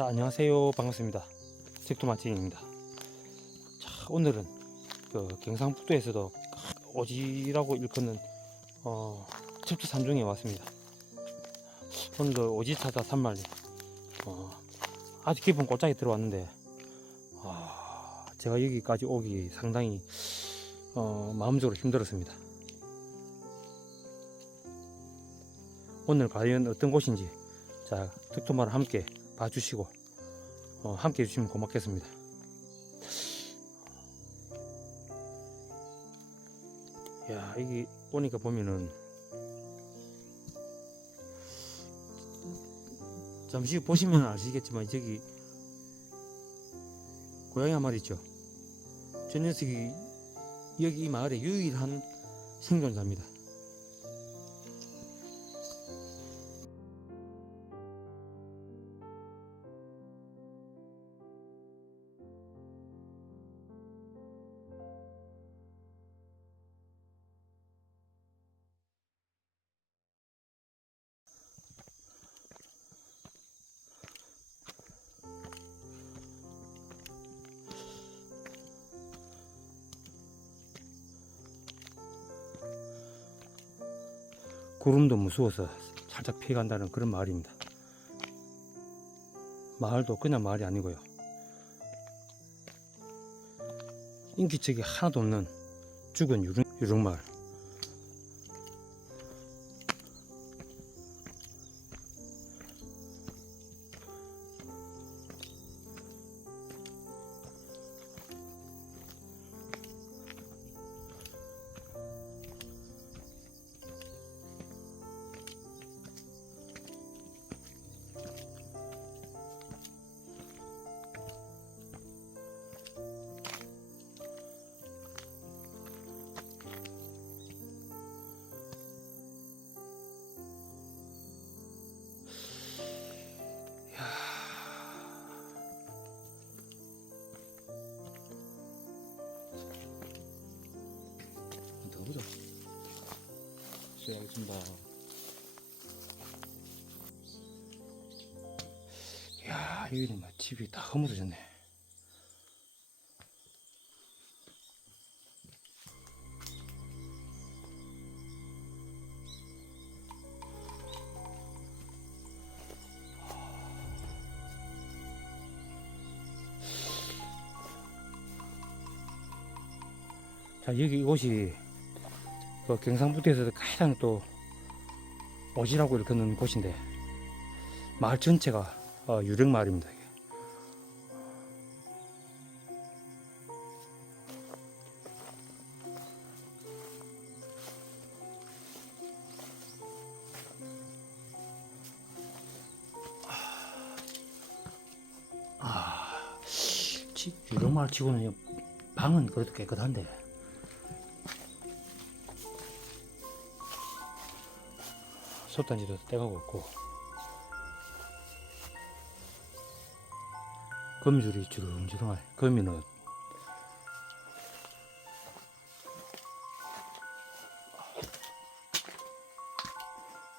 자 안녕하세요. 반갑습니다. 잭토마틴입니다. 자 오늘은 그 경상북도에서도 오지라고 일컫는 어 첩지 산중에 왔습니다. 오늘도 오지 타다 3마리 어, 아주 깊은 골짜기 들어왔는데 아, 제가 여기까지 오기 상당히 어, 마음적으로 힘들었습니다. 오늘 과연 어떤 곳인지 자 득토마를 함께 봐주시고 어, 함께 해주시면 고맙겠습니다. 야 여기 오니까 보면은 잠시 보시면 아시겠지만 저기 고양이 한 마리 있죠. 저 녀석이 여기 이 마을의 유일한 생존자입니다. 구름도 무서워서 살짝 피해간다는 그런 마을입니다. 마을도 그냥 마을이 아니고요. 인기척이 하나도 없는 죽은 유령, 유령마을. 수고하겠습니다. 야 여기는 막 집이 다 허물어졌네. 자 여기 이곳이 그 경상북도에서도 가장 또 오지라고 일컫는 곳인데 마을 전체가 어, 유령 마을입니다. 아, 치- 유령 마을 치고는 방은 그래도 깨끗한데. 솥단지도 떼가고 있고. 거미줄이 주렁주렁해. 거미는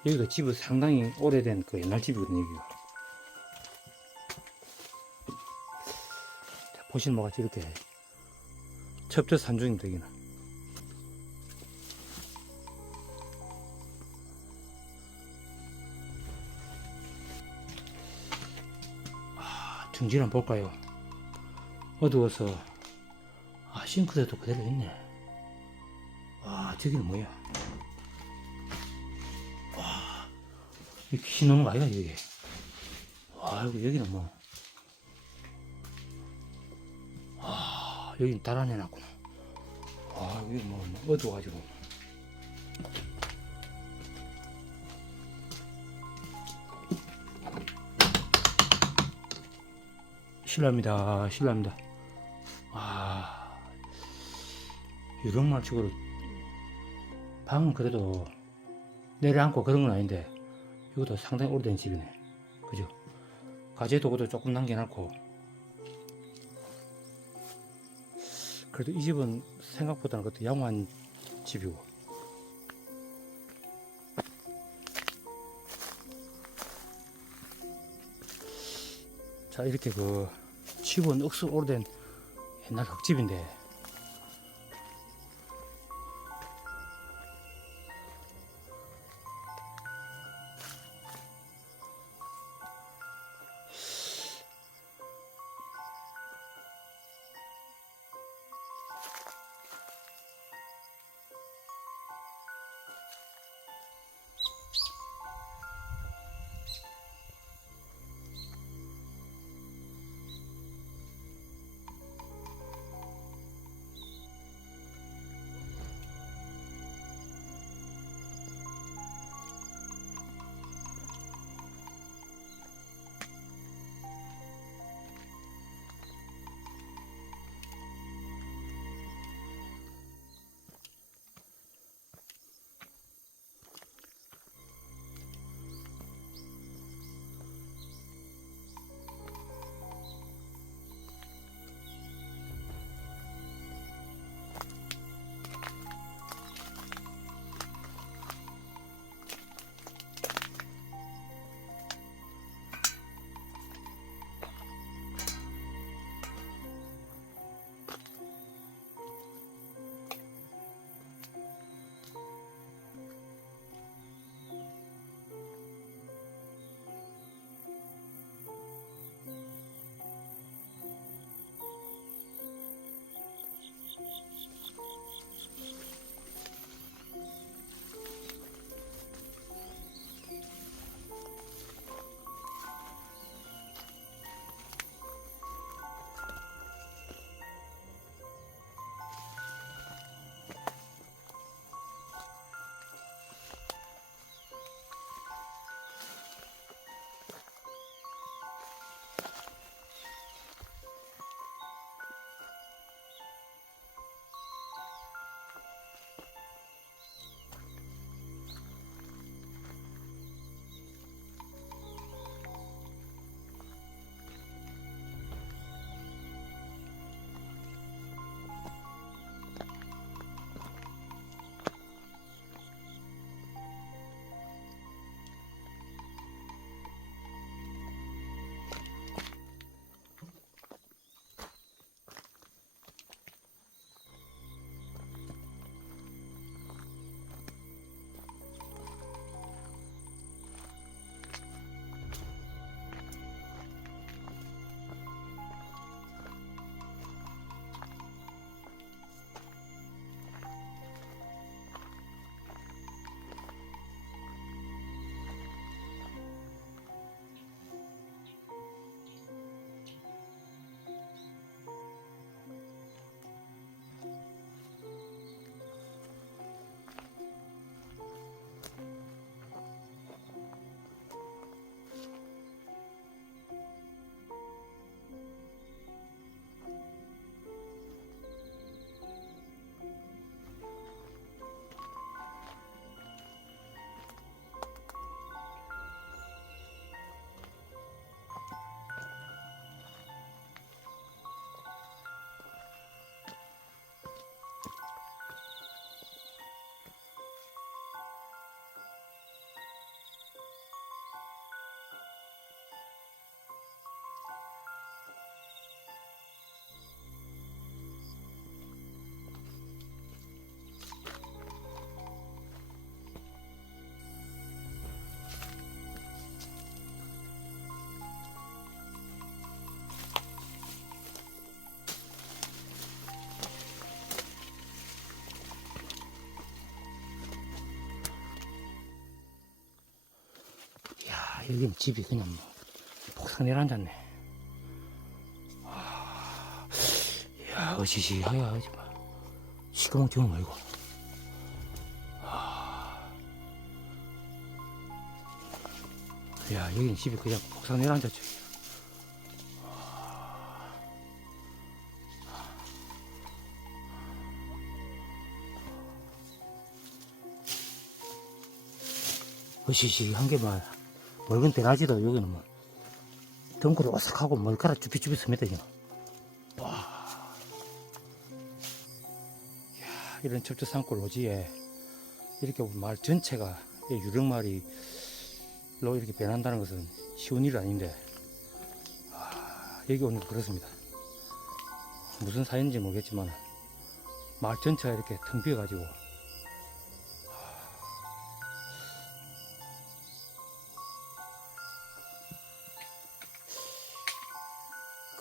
여기가 집이 상당히 오래된 그 옛날 집이거든요. 여기가. 자, 보시는 것 같이 이렇게 첩저 산중입니다. 여기는. 등질 한번 볼까요? 어두워서 아 싱크대도 그대로 있네. 와 저기는 뭐야? 와 귀신 오는 거 아이가 여기? 와 여기 여기는 뭐? 와 여기는 달 안에 놨구나. 와 여기 뭐, 뭐 어두워가지고. 실례합니다. 실례합니다. 아, 유령말 치고로 방은 그래도 내려앉고 그런 건 아닌데 이것도 상당히 오래된 집이네. 그죠? 가재 도구도 조금 남겨놨고 그래도 이 집은 생각보다는 그것도 양호한 집이고 자 이렇게 그 집은 억수 오래된 옛날 흙집인데 여기는 집이 그냥 뭐 폭삭 내려앉았네. 아, 야 어시시하야 하지 마 시커먼 경험 말고. 아. 야 여기는 집이 그냥 폭삭 내려앉았지. 어시시한 게만 멀건 대낮이다 여기는 뭐. 덩굴이 오싹하고 머리카락 쭈삣쭈삣 습니다 지금 와. 야, 이런 첩첩산골 오지에 이렇게 마을 전체가 이 유령마을이로 이렇게 변한다는 것은 쉬운 일이 아닌데. 아, 여기 오니까 그렇습니다. 무슨 사연인지 모르겠지만 마을 전체가 이렇게 텅 비어가지고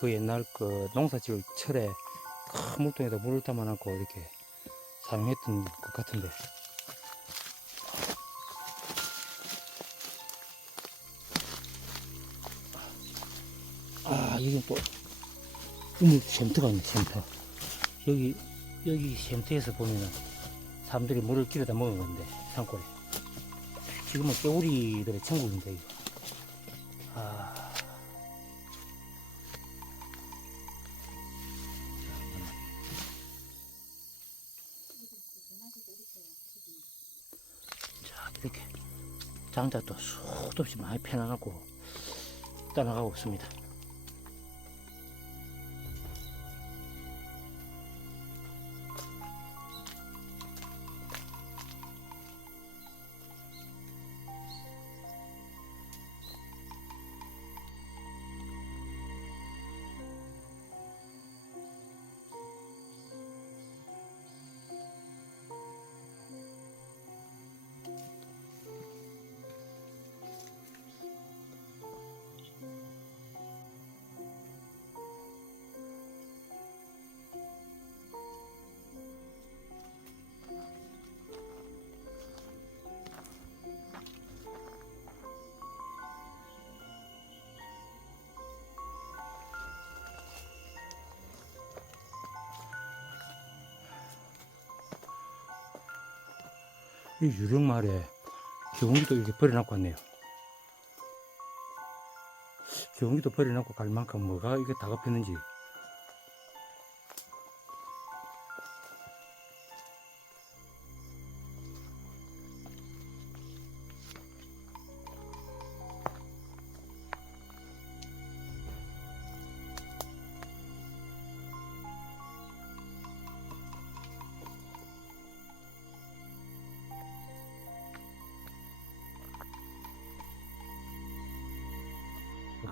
그 옛날 그 농사 지을 철에 큰 물통에다 물을 담아놓고 이렇게 사용했던 것 같은데. 아 여기 또 우물 쉼터가 있네 쉼터. 여기 여기 쉼터에서 보면은 사람들이 물을 길어다 먹은 건데 산골에. 지금은 깨우리들의 천국인데 이거. 아 이렇게 장작도 수도 없이 많이 펴놔갖고 떠나가고 있습니다. 이 유령마을에 경운기도 이렇게 버려놓고 왔네요. 경운기도 버려놓고 갈 만큼 뭐가 이게 다급했는지.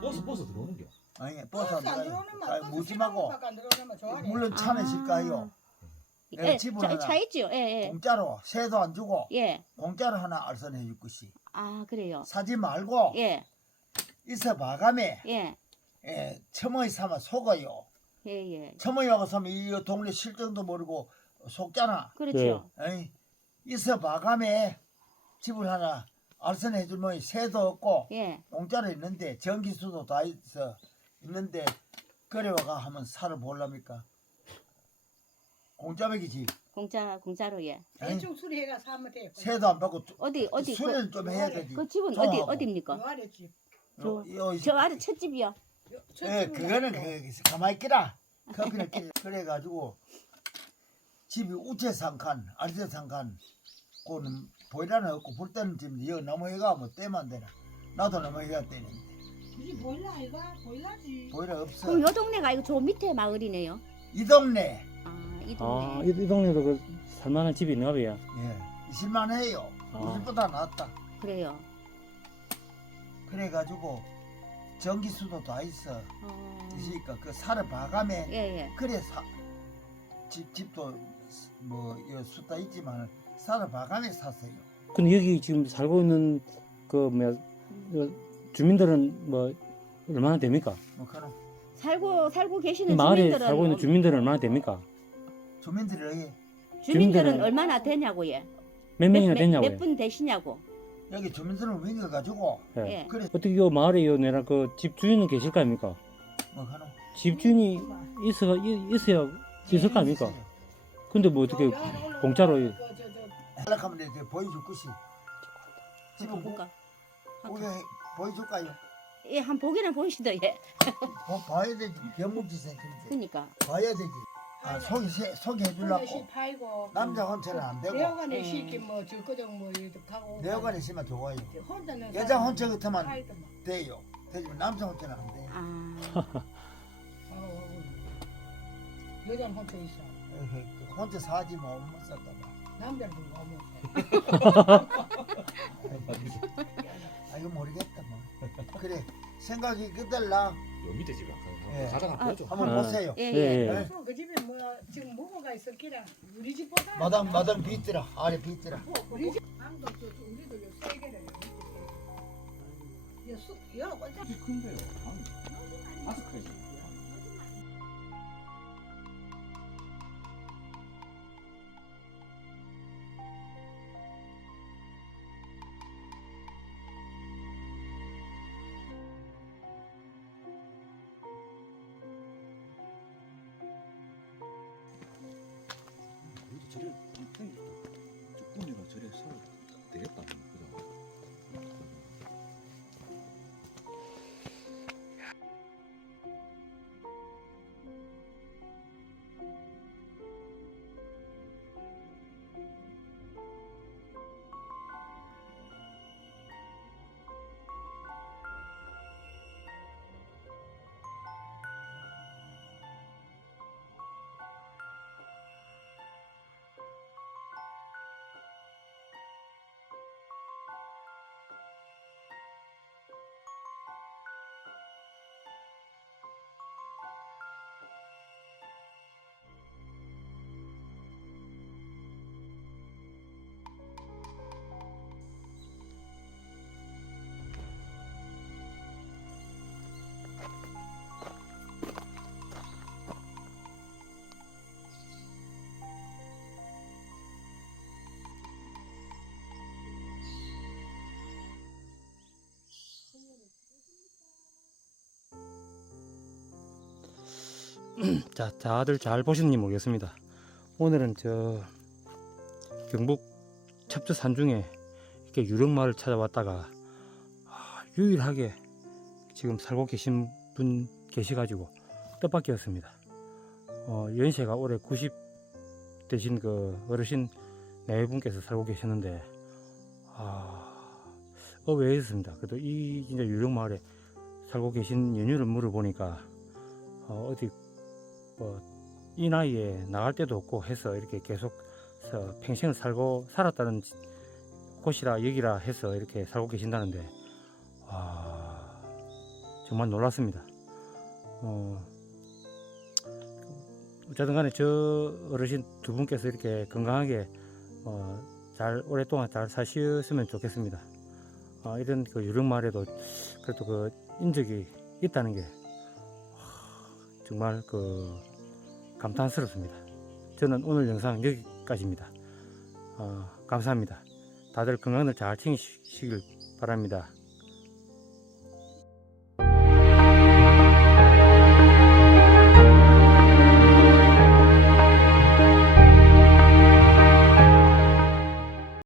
버스 버스 들어오는 게. 아니 버스 버스 안안 들어가요. 들어오는 말 아니, 버스 무심하고 시간밖에 안 들어오면 좋아하네. 물론 차내실까요? 내가 예, 집을 차, 하나 차 있죠. 예, 예. 공짜로 세도 안 주고 예. 공짜로 하나 알선해 줄 것이 아, 그래요. 사지 말고 예. 있어 봐감에 예. 예, 첨어이 삼아 속어요. 예, 예. 첨어이 하고 삼면 이 동네 실정도 모르고 속잖아. 그렇죠. 에이, 있어 봐감에 집을 하나 알선 해 주면 세도 없고 예. 공짜로 있는데 전기수도 다 있어 있는데 그래와가 하면 살을 볼랍니까? 공짜 먹이지. 공짜 공짜로 예. 대충 수리해가 사면 돼. 세도 안 받고 어디 어디 그, 수리를 좀 해야 되지. 그 집은 좀 어디 하고. 어디입니까? 요- 저 아래 첫 집이요. 예, 그거는 그 가만히 있기라. 커피는 끼 그래가지고 집이 우체 상칸, 아래 상칸, 그는 보이라는 없고 볼 때는 지금 여기 넘어해가 뭐 때만 되나. 나도 넘어해가 때는데 굳이 보일라 아이가 보일라지. 보이라 없어. 그럼 요 동네가 이거 저 밑에 마을이네요. 이 동네 아, 이 아, 동네. 이, 이 동네도 그 살만한 집이 있나 봐요. 예, 있을만해요. 아. 우리 집보다 낫다. 그래요. 그래가지고 전기수도 다 있어. 어. 있으니까 그 살을 봐가며 예, 예. 그래 사, 집 집도 뭐 수다 있지만 살을 봐가며 샀어요. 근데 여기 지금 살고 있는 그 뭐야 그 주민들은 뭐 얼마나 됩니까? 뭐 그런 살고 살고 이 계시는 마을에 주민들은 살고 있는 주민들은 얼마나 됩니까? 주민들이 여기 주민들은 주민들은- 얼마나 되냐고 예. 몇 명이나 됐냐고요? 몇분 되시냐고. 여기 주민들은 윙겨 가지고 예. 예. 그래 어떻게 요 마을에 요 내라 그 집 주인은 계실 거 아닙니까? 뭐 하노 집 주인이 있어 이- 있어야 있을 거 아닙니까? 근데 뭐 어떻게 공짜로 이- 연락하면 이제 보여줄 것이 집은 보, 볼까? 보게 보여줄까요? 예, 한 보기는 보이시더 예. 보, 봐야 되지 경북지 생긴데 그러니까. 봐야 되지 아 소개 소개해 주려고 시 파이고. 남자 혼자는 안 되고 내어간에 예. 시기 뭐 줄거정 뭐 이렇게 하고. 내어간에 있으면 좋아요 혼자는 여자 사람 혼자 같으면. 돼요 되지만 남자 혼자는 안 돼. 아. 아우, 여자는 혼자 있어. 그 혼자 사지 뭐 썼다 봐. 남자는 너무. 아 이거 모르겠다 뭐 그래 생각이 그달라 요 밑에 집에 한 예. 잠깐 한번 보여줘. 한번 아. 보세요. 예, 예, 예. 예. 그 집에 뭐 지금 뭐가 있었기라 우리 집보다 마당 마당 비있더라 아래 비있더라. 우리 집 방도 저 우리도 요세 개를 여수 여 어차 이 큰데요. 아니, 아스크레 자, 다들 잘 보셨는지 모르겠습니다. 오늘은 저 경북 첩주 산 중에 이렇게 유령마을 찾아왔다가 아, 유일하게 지금 살고 계신 분 계셔가지고 뜻밖이었습니다. 어, 연세가 올해 90 되신 그 어르신 네 분께서 살고 계셨는데 아, 어외했습니다. 그래도 이 진짜 유령마을에 살고 계신 연유를 물어보니까 어, 어디 뭐 이 나이에 나갈 데도 없고 해서 이렇게 계속 서 평생을 살고 살았다는 지- 곳이라 여기라 해서 이렇게 살고 계신다는데 와 정말 놀랐습니다. 어, 어쨌든 간에 저 어르신 두 분께서 이렇게 건강하게 어, 잘 오랫동안 잘 사셨으면 좋겠습니다. 어, 이런 그 유령마을에도 그래도 그 인적이 있다는 게 와, 정말 그 감탄스럽습니다. 저는 오늘 영상 여기까지입니다. 어, 감사합니다. 다들 건강을 잘 챙기시길 바랍니다.